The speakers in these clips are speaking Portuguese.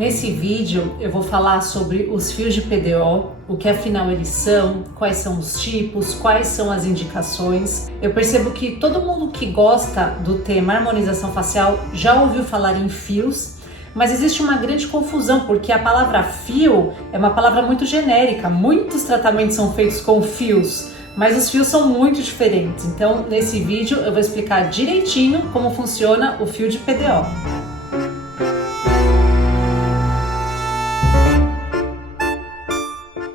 Nesse vídeo eu vou falar sobre os fios de PDO, o que afinal eles são, quais são os tipos, quais são as indicações. Eu percebo que todo mundo que gosta do tema harmonização facial já ouviu falar em fios, mas existe uma grande confusão porque a palavra fio é uma palavra muito genérica. Muitos tratamentos são feitos com fios, mas os fios são muito diferentes. Então nesse vídeo eu vou explicar direitinho como funciona o fio de PDO.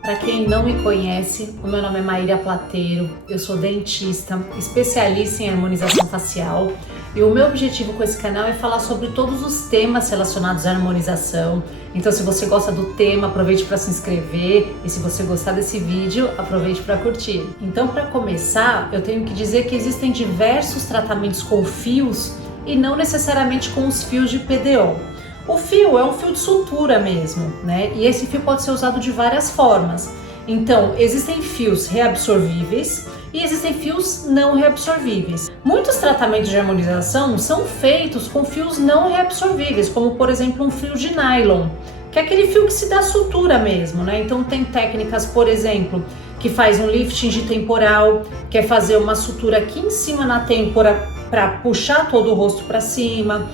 Para quem não me conhece, o meu nome é Maíra Plateiro, eu sou dentista, especialista em harmonização facial e o meu objetivo com esse canal é falar sobre todos os temas relacionados à harmonização. Então se você gosta do tema, aproveite para se inscrever e se você gostar desse vídeo, aproveite para curtir. Então para começar, eu tenho que dizer que existem diversos tratamentos com fios e não necessariamente com os fios de PDO. O fio é um fio de sutura mesmo, né? E esse fio pode ser usado de várias formas. Então, existem fios reabsorvíveis e existem fios não reabsorvíveis. Muitos tratamentos de harmonização são feitos com fios não reabsorvíveis, como por exemplo um fio de nylon, que é aquele fio que se dá sutura mesmo, né? Então tem técnicas, por exemplo, que faz um lifting de temporal, que é fazer uma sutura aqui em cima na têmpora para puxar todo o rosto para cima.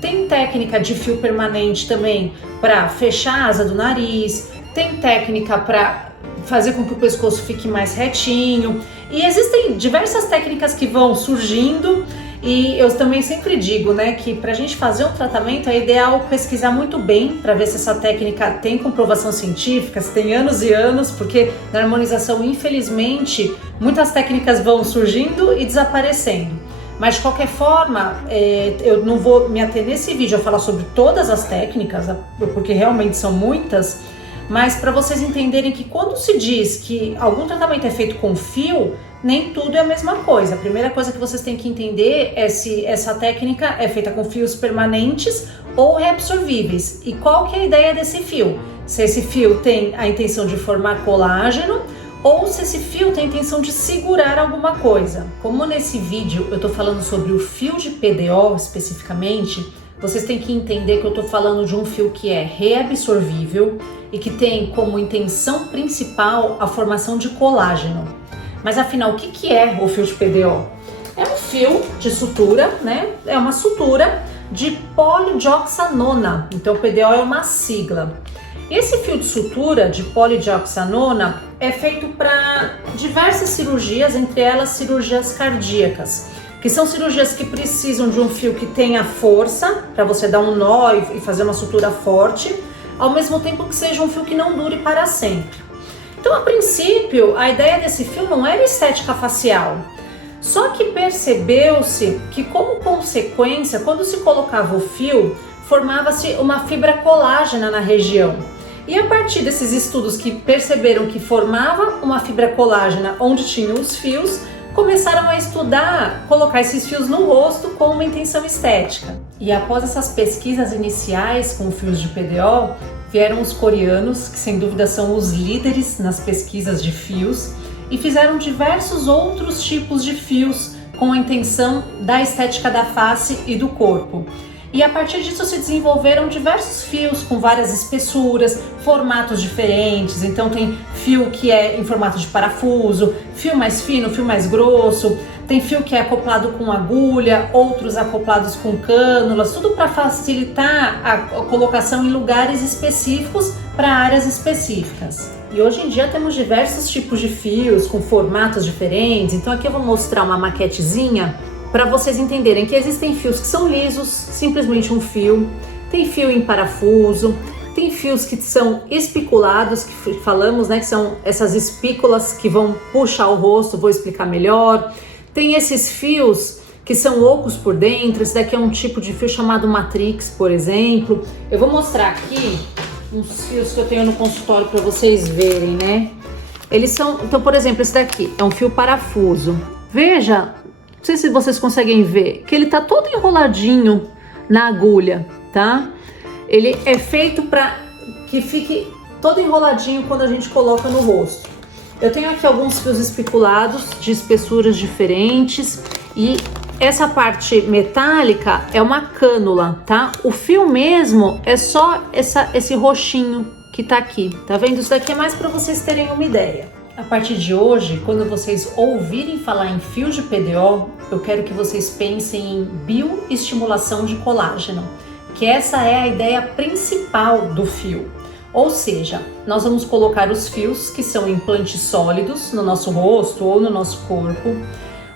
Tem técnica de fio permanente também para fechar a asa do nariz, tem técnica para fazer com que o pescoço fique mais retinho e existem diversas técnicas que vão surgindo e eu também sempre digo, né, que para a gente fazer um tratamento é ideal pesquisar muito bem para ver se essa técnica tem comprovação científica, se tem anos e anos, porque na harmonização, infelizmente, muitas técnicas vão surgindo e desaparecendo. Mas de qualquer forma, eu não vou me ater nesse vídeo a falar sobre todas as técnicas, porque realmente são muitas, mas para vocês entenderem que quando se diz que algum tratamento é feito com fio, nem tudo é a mesma coisa. A primeira coisa que vocês têm que entender é se essa técnica é feita com fios permanentes ou reabsorvíveis. E qual que é a ideia desse fio? Se esse fio tem a intenção de formar colágeno, ou se esse fio tem a intenção de segurar alguma coisa. Como nesse vídeo eu tô falando sobre o fio de PDO especificamente, vocês têm que entender que eu tô falando de um fio que é reabsorvível e que tem como intenção principal a formação de colágeno. Mas afinal, o que é o fio de PDO? É um fio de sutura, né? É uma sutura de polidioxanona. Então PDO é uma sigla. Esse fio de sutura de polidioxanona é feito para diversas cirurgias, entre elas cirurgias cardíacas, que são cirurgias que precisam de um fio que tenha força para você dar um nó e fazer uma sutura forte, ao mesmo tempo que seja um fio que não dure para sempre. Então, a princípio, a ideia desse fio não era estética facial, só que percebeu-se que, como consequência, quando se colocava o fio, formava-se uma fibra colágena na região. E a partir desses estudos que perceberam que formava uma fibra colágena onde tinham os fios, começaram a estudar colocar esses fios no rosto com uma intenção estética. E após essas pesquisas iniciais com fios de PDO, vieram os coreanos, que sem dúvida são os líderes nas pesquisas de fios, e fizeram diversos outros tipos de fios com a intenção da estética da face e do corpo. E a partir disso se desenvolveram diversos fios com várias espessuras, formatos diferentes. Então tem fio que é em formato de parafuso, fio mais fino, fio mais grosso, tem fio que é acoplado com agulha, outros acoplados com cânulas, tudo para facilitar a colocação em lugares específicos para áreas específicas. E hoje em dia temos diversos tipos de fios com formatos diferentes. Então aqui eu vou mostrar uma maquetezinha para vocês entenderem que existem fios que são lisos, simplesmente um fio, tem fio em parafuso, tem fios que são espiculados, que falamos, né, que são essas espículas que vão puxar o rosto, vou explicar melhor. Tem esses fios que são ocos por dentro, esse daqui é um tipo de fio chamado Matrix, por exemplo. Eu vou mostrar aqui uns fios que eu tenho no consultório para vocês verem, né? Eles são, então por exemplo, esse daqui é um fio parafuso. Veja, não sei se vocês conseguem ver, que ele tá todo enroladinho na agulha, tá? Ele é feito para que fique todo enroladinho quando a gente coloca no rosto. Eu tenho aqui alguns fios espiculados de espessuras diferentes e essa parte metálica é uma cânula, tá? O fio mesmo é só esse roxinho que tá aqui, tá vendo? Isso daqui é mais para vocês terem uma ideia. A partir de hoje, quando vocês ouvirem falar em fio de PDO, eu quero que vocês pensem em bioestimulação de colágeno, que essa é a ideia principal do fio. Ou seja, nós vamos colocar os fios, que são implantes sólidos, no nosso rosto ou no nosso corpo.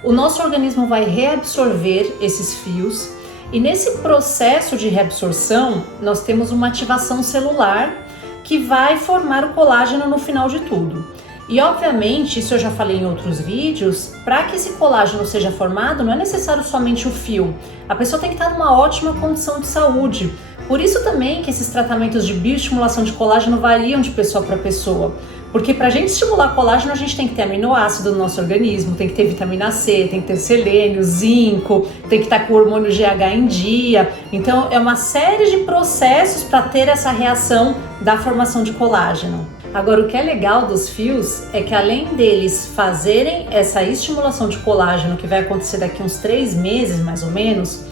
O nosso organismo vai reabsorver esses fios e nesse processo de reabsorção, nós temos uma ativação celular que vai formar o colágeno no final de tudo. E obviamente, isso eu já falei em outros vídeos, para que esse colágeno seja formado não é necessário somente o fio, a pessoa tem que estar numa ótima condição de saúde. Por isso também que esses tratamentos de bioestimulação de colágeno variam de pessoa para pessoa, porque para a gente estimular colágeno a gente tem que ter aminoácido no nosso organismo, tem que ter vitamina C, tem que ter selênio, zinco, tem que estar com o hormônio GH em dia, então é uma série de processos para ter essa reação da formação de colágeno. Agora, o que é legal dos fios é que além deles fazerem essa estimulação de colágeno, que vai acontecer daqui uns 3 meses mais ou menos,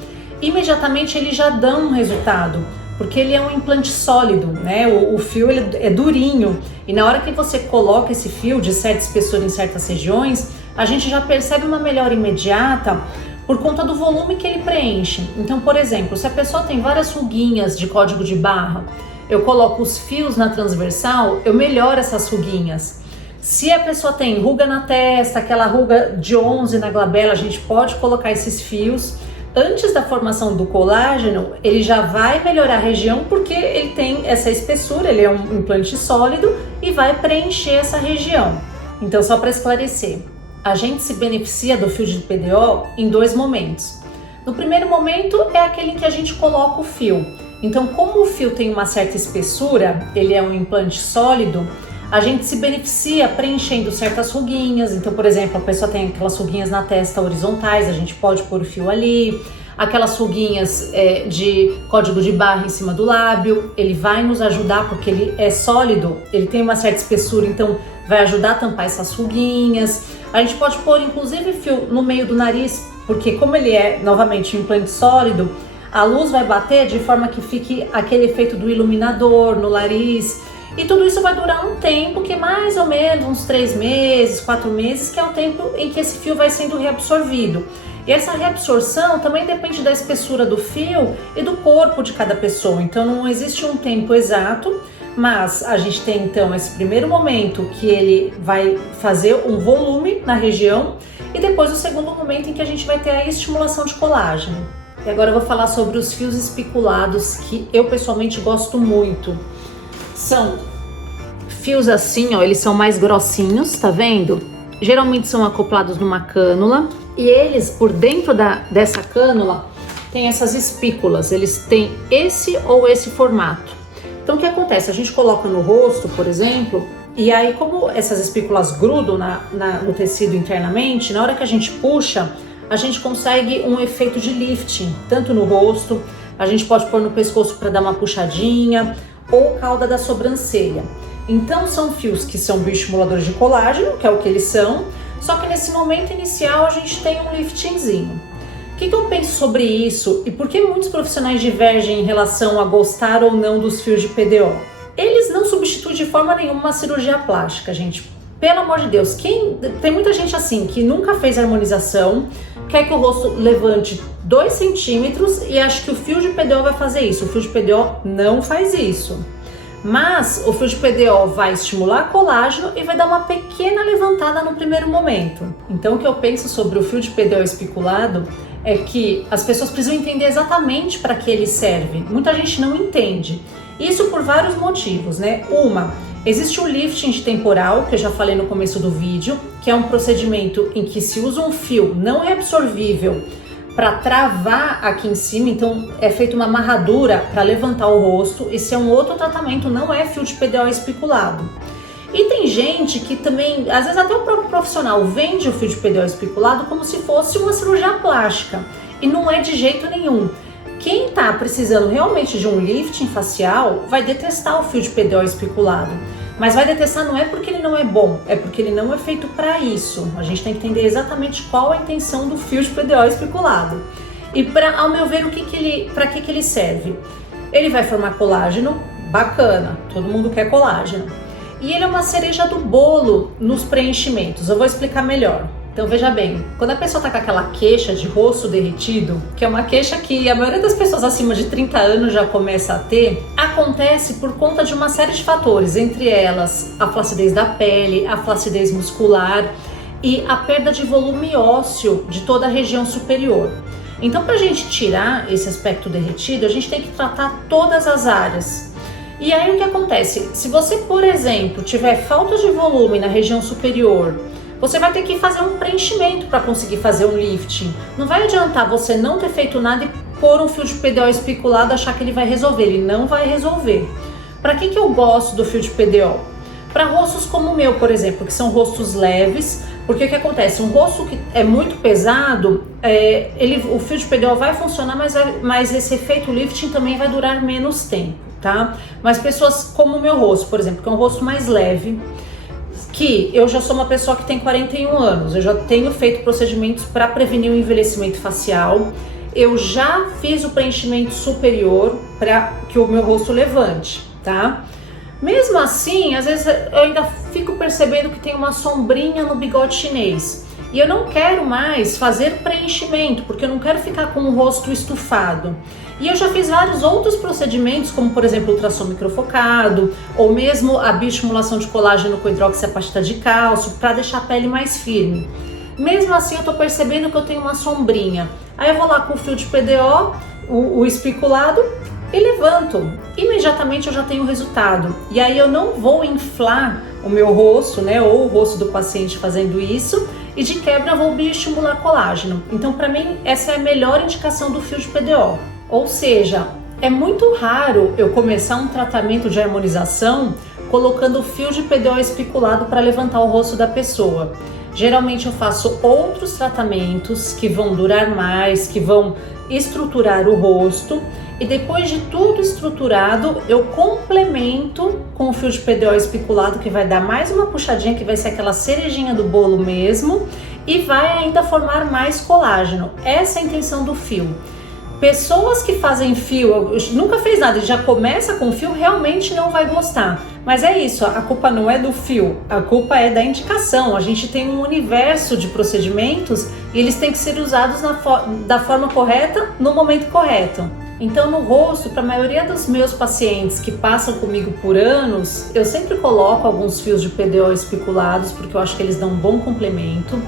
imediatamente eles já dão um resultado, porque ele é um implante sólido, né? O fio ele é durinho e na hora que você coloca esse fio de certa espessura em certas regiões, a gente já percebe uma melhora imediata por conta do volume que ele preenche. Então, por exemplo, se a pessoa tem várias ruguinhas de código de barra, eu coloco os fios na transversal, eu melhoro essas ruguinhas. Se a pessoa tem ruga na testa, aquela ruga de 11 na glabela, a gente pode colocar esses fios. Antes da formação do colágeno, ele já vai melhorar a região porque ele tem essa espessura, ele é um implante sólido e vai preencher essa região. Então, só para esclarecer, a gente se beneficia do fio de PDO em 2 momentos. No primeiro momento é aquele em que a gente coloca o fio. Então, como o fio tem uma certa espessura, ele é um implante sólido, a gente se beneficia preenchendo certas ruguinhas. Então, por exemplo, a pessoa tem aquelas ruguinhas na testa horizontais, a gente pode pôr o fio ali. Aquelas ruguinhas de código de barra em cima do lábio, ele vai nos ajudar porque ele é sólido, ele tem uma certa espessura, então vai ajudar a tampar essas ruguinhas. A gente pode pôr inclusive fio no meio do nariz, porque como ele é novamente um implante sólido, a luz vai bater de forma que fique aquele efeito do iluminador no nariz. E tudo isso vai durar um tempo, que é mais ou menos uns 3 meses, 4 meses, que é o tempo em que esse fio vai sendo reabsorvido. E essa reabsorção também depende da espessura do fio e do corpo de cada pessoa. Então não existe um tempo exato, mas a gente tem então esse primeiro momento que ele vai fazer um volume na região e depois o segundo momento em que a gente vai ter a estimulação de colágeno. E agora eu vou falar sobre os fios espiculados, que eu pessoalmente gosto muito. São fios assim, ó, eles são mais grossinhos, tá vendo? Geralmente são acoplados numa cânula e eles, por dentro dessa cânula, tem essas espículas, eles têm esse ou esse formato. Então o que acontece? A gente coloca no rosto, por exemplo, e aí como essas espículas grudam no tecido internamente, na hora que a gente puxa, a gente consegue um efeito de lifting, tanto no rosto, a gente pode pôr no pescoço para dar uma puxadinha, ou cauda da sobrancelha. Então são fios que são bioestimuladores de colágeno, que é o que eles são, só que nesse momento inicial a gente tem um liftingzinho. O que eu penso sobre isso e por que muitos profissionais divergem em relação a gostar ou não dos fios de PDO? Eles não substituem de forma nenhuma uma cirurgia plástica, gente. Pelo amor de Deus, tem muita gente assim que nunca fez harmonização, quer que o rosto levante 2 centímetros e acha que o fio de PDO vai fazer isso. O fio de PDO não faz isso. Mas o fio de PDO vai estimular colágeno e vai dar uma pequena levantada no primeiro momento. Então o que eu penso sobre o fio de PDO espiculado é que as pessoas precisam entender exatamente para que ele serve. Muita gente não entende. Isso por vários motivos, né? Existe o lifting temporal, que eu já falei no começo do vídeo, que é um procedimento em que se usa um fio não reabsorvível para travar aqui em cima, então é feita uma amarradura para levantar o rosto. Esse é um outro tratamento, não é fio de PDO espiculado. E tem gente que também, às vezes até o próprio profissional, vende o fio de PDO espiculado como se fosse uma cirurgia plástica, e não é de jeito nenhum. Quem está precisando realmente de um lifting facial vai detestar o fio de PDO espiculado. Mas vai detestar não é porque ele não é bom, é porque ele não é feito para isso. A gente tem que entender exatamente qual a intenção do fio de PDO especulado. E ao meu ver, para que ele serve? Ele vai formar colágeno, bacana, todo mundo quer colágeno. E ele é uma cereja do bolo nos preenchimentos, eu vou explicar melhor. Então veja bem, quando a pessoa tá com aquela queixa de rosto derretido, que é uma queixa que a maioria das pessoas acima de 30 anos já começa a ter, acontece por conta de uma série de fatores, entre elas a flacidez da pele, a flacidez muscular e a perda de volume ósseo de toda a região superior. Então, para a gente tirar esse aspecto derretido, a gente tem que tratar todas as áreas. E aí o que acontece? Se você, por exemplo, tiver falta de volume na região superior, você vai ter que fazer um preenchimento para conseguir fazer um lifting. Não vai adiantar você não ter feito nada e pôr um fio de PDO especulado e achar que ele vai resolver. Ele não vai resolver. Para que eu gosto do fio de PDO? Para rostos como o meu, por exemplo, que são rostos leves, porque o que acontece? Um rosto que é muito pesado, o fio de PDO vai funcionar, mas esse efeito lifting também vai durar menos tempo, tá? Mas pessoas como o meu rosto, por exemplo, que é um rosto mais leve, que eu já sou uma pessoa que tem 41 anos, eu já tenho feito procedimentos para prevenir o envelhecimento facial, eu já fiz o preenchimento superior para que o meu rosto levante, tá? Mesmo assim, às vezes eu ainda fico percebendo que tem uma sombrinha no bigode chinês. E eu não quero mais fazer preenchimento, porque eu não quero ficar com o rosto estufado. E eu já fiz vários outros procedimentos, como por exemplo ultrassom microfocado, ou mesmo a bioestimulação de colágeno com hidroxiapatita de cálcio, para deixar a pele mais firme. Mesmo assim, eu tô percebendo que eu tenho uma sombrinha. Aí eu vou lá com o fio de PDO, o especulado, e levanto. Imediatamente eu já tenho o resultado. E aí eu não vou inflar o meu rosto, né, ou o rosto do paciente fazendo isso, e de quebra eu vou bioestimular colágeno. Então, para mim, essa é a melhor indicação do fio de PDO. Ou seja, é muito raro eu começar um tratamento de harmonização colocando o fio de PDO especulado para levantar o rosto da pessoa. Geralmente eu faço outros tratamentos que vão durar mais, que vão estruturar o rosto, e depois de tudo estruturado, eu complemento com o fio de PDO especulado, que vai dar mais uma puxadinha, que vai ser aquela cerejinha do bolo mesmo, e vai ainda formar mais colágeno. Essa é a intenção do fio. Pessoas que fazem fio, nunca fez nada e já começa com fio, realmente não vai gostar. Mas é isso, a culpa não é do fio, a culpa é da indicação. A gente tem um universo de procedimentos e eles têm que ser usados da forma correta, no momento correto. Então, no rosto, para a maioria dos meus pacientes que passam comigo por anos, eu sempre coloco alguns fios de PDO especulados, porque eu acho que eles dão um bom complemento.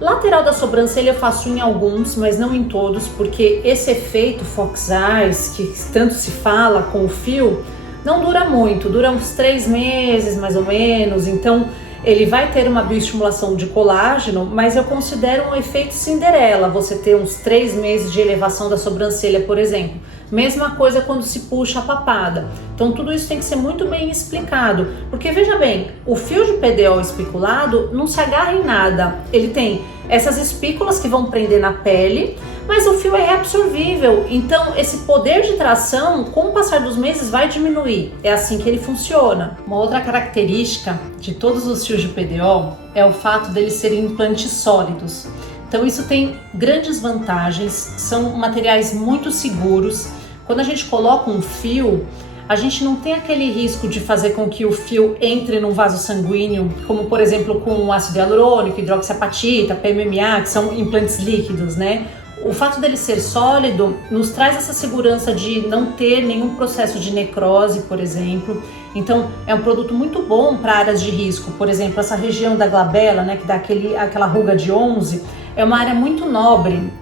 Lateral da sobrancelha eu faço em alguns, mas não em todos, porque esse efeito Fox Eyes, que tanto se fala com o fio, não dura muito, dura uns 3 meses mais ou menos, então ele vai ter uma bioestimulação de colágeno, mas eu considero um efeito Cinderela, você ter uns 3 meses de elevação da sobrancelha, por exemplo. Mesma coisa quando se puxa a papada. Então tudo isso tem que ser muito bem explicado, porque veja bem, o fio de PDO especulado não se agarra em nada, ele tem essas espículas que vão prender na pele, mas o fio é reabsorvível, então esse poder de tração, com o passar dos meses, vai diminuir. É assim que ele funciona. Uma outra característica de todos os fios de PDO é o fato deles serem implantes sólidos. Então isso tem grandes vantagens, são materiais muito seguros. Quando a gente coloca um fio, a gente não tem aquele risco de fazer com que o fio entre num vaso sanguíneo, como por exemplo com ácido hialurônico, hidroxiapatita, PMMA, que são implantes líquidos, né? O fato dele ser sólido nos traz essa segurança de não ter nenhum processo de necrose, por exemplo. Então é um produto muito bom para áreas de risco. Por exemplo, essa região da glabela, né, que dá aquela ruga de 11, é uma área muito nobre.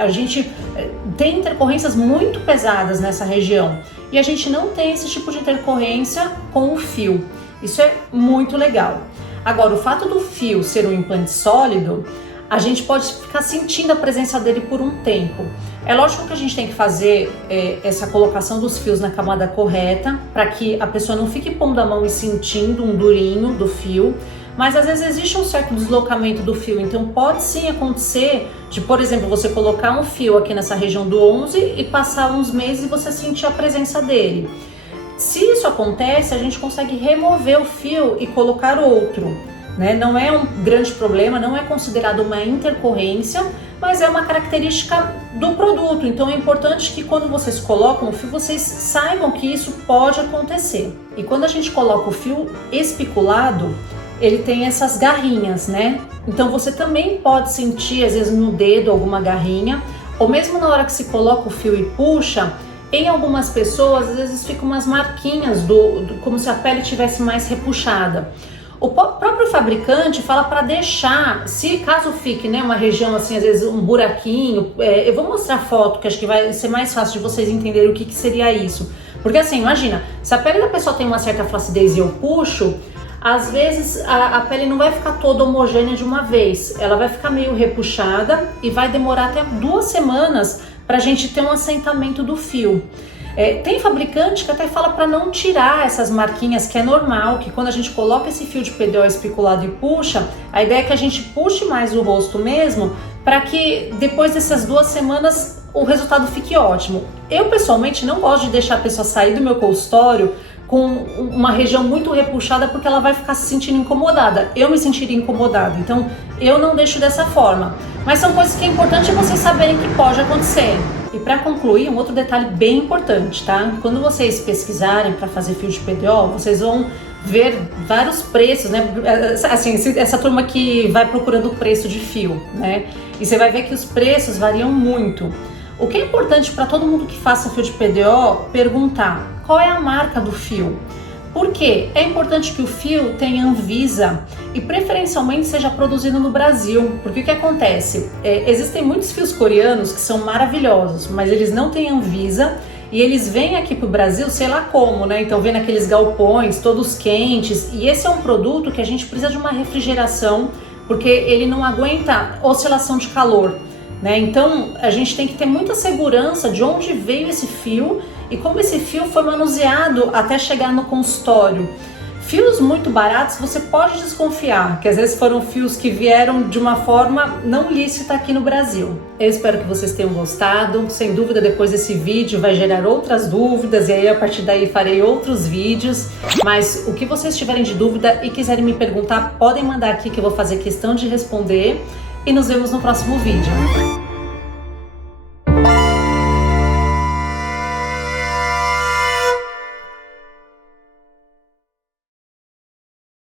A gente tem intercorrências muito pesadas nessa região e a gente não tem esse tipo de intercorrência com o fio. Isso é muito legal. Agora, o fato do fio ser um implante sólido, a gente pode ficar sentindo a presença dele por um tempo. É lógico que a gente tem que fazer essa colocação dos fios na camada correta, para que a pessoa não fique pondo a mão e sentindo um durinho do fio, mas às vezes existe um certo deslocamento do fio, então pode sim acontecer de, por exemplo, você colocar um fio aqui nessa região do 11 e passar uns meses e você sentir a presença dele. Se isso acontece, a gente consegue remover o fio e colocar outro, né? Não é um grande problema, não é considerado uma intercorrência, mas é uma característica do produto. Então é importante que quando vocês colocam o fio, vocês saibam que isso pode acontecer. E quando a gente coloca o fio espiculado, ele tem essas garrinhas, né? Então você também pode sentir, às vezes, no dedo alguma garrinha, ou mesmo na hora que se coloca o fio e puxa, em algumas pessoas, às vezes ficam umas marquinhas, como se a pele tivesse mais repuxada. O próprio fabricante fala para deixar, se caso fique, né, uma região assim, às vezes um buraquinho, eu vou mostrar foto, que acho que vai ser mais fácil de vocês entenderem o que seria isso. Porque assim, imagina, se a pele da pessoa tem uma certa flacidez e eu puxo, às vezes a pele não vai ficar toda homogênea de uma vez, ela vai ficar meio repuxada e vai demorar até 2 semanas para a gente ter um assentamento do fio. Tem fabricante que até fala para não tirar essas marquinhas, que é normal, que quando a gente coloca esse fio de PDO espiculado e puxa, a ideia é que a gente puxe mais o rosto mesmo, para que depois dessas 2 semanas o resultado fique ótimo. Eu pessoalmente não gosto de deixar a pessoa sair do meu consultório com uma região muito repuxada, porque ela vai ficar se sentindo incomodada. Eu me sentiria incomodada, então eu não deixo dessa forma. Mas são coisas que é importante vocês saberem que pode acontecer. E para concluir, um outro detalhe bem importante, tá? Quando vocês pesquisarem para fazer fio de PDO, vocês vão ver vários preços, né? Assim, essa turma que vai procurando o preço de fio, né? E você vai ver que os preços variam muito. O que é importante para todo mundo que faça fio de PDO, perguntar qual é a marca do fio. Por quê? É importante que o fio tenha Anvisa e preferencialmente seja produzido no Brasil, porque o que acontece? Existem muitos fios coreanos que são maravilhosos, mas eles não têm Anvisa e eles vêm aqui para o Brasil, sei lá como, né? Então vem naqueles galpões todos quentes, e esse é um produto que a gente precisa de uma refrigeração, porque ele não aguenta oscilação de calor, né? Então a gente tem que ter muita segurança de onde veio esse fio e como esse fio foi manuseado até chegar no consultório. Fios muito baratos você pode desconfiar, que às vezes foram fios que vieram de uma forma não lícita aqui no Brasil. Eu espero que vocês tenham gostado. Sem dúvida, depois desse vídeo vai gerar outras dúvidas e aí a partir daí farei outros vídeos. Mas o que vocês tiverem de dúvida e quiserem me perguntar, podem mandar aqui que eu vou fazer questão de responder. E nos vemos no próximo vídeo.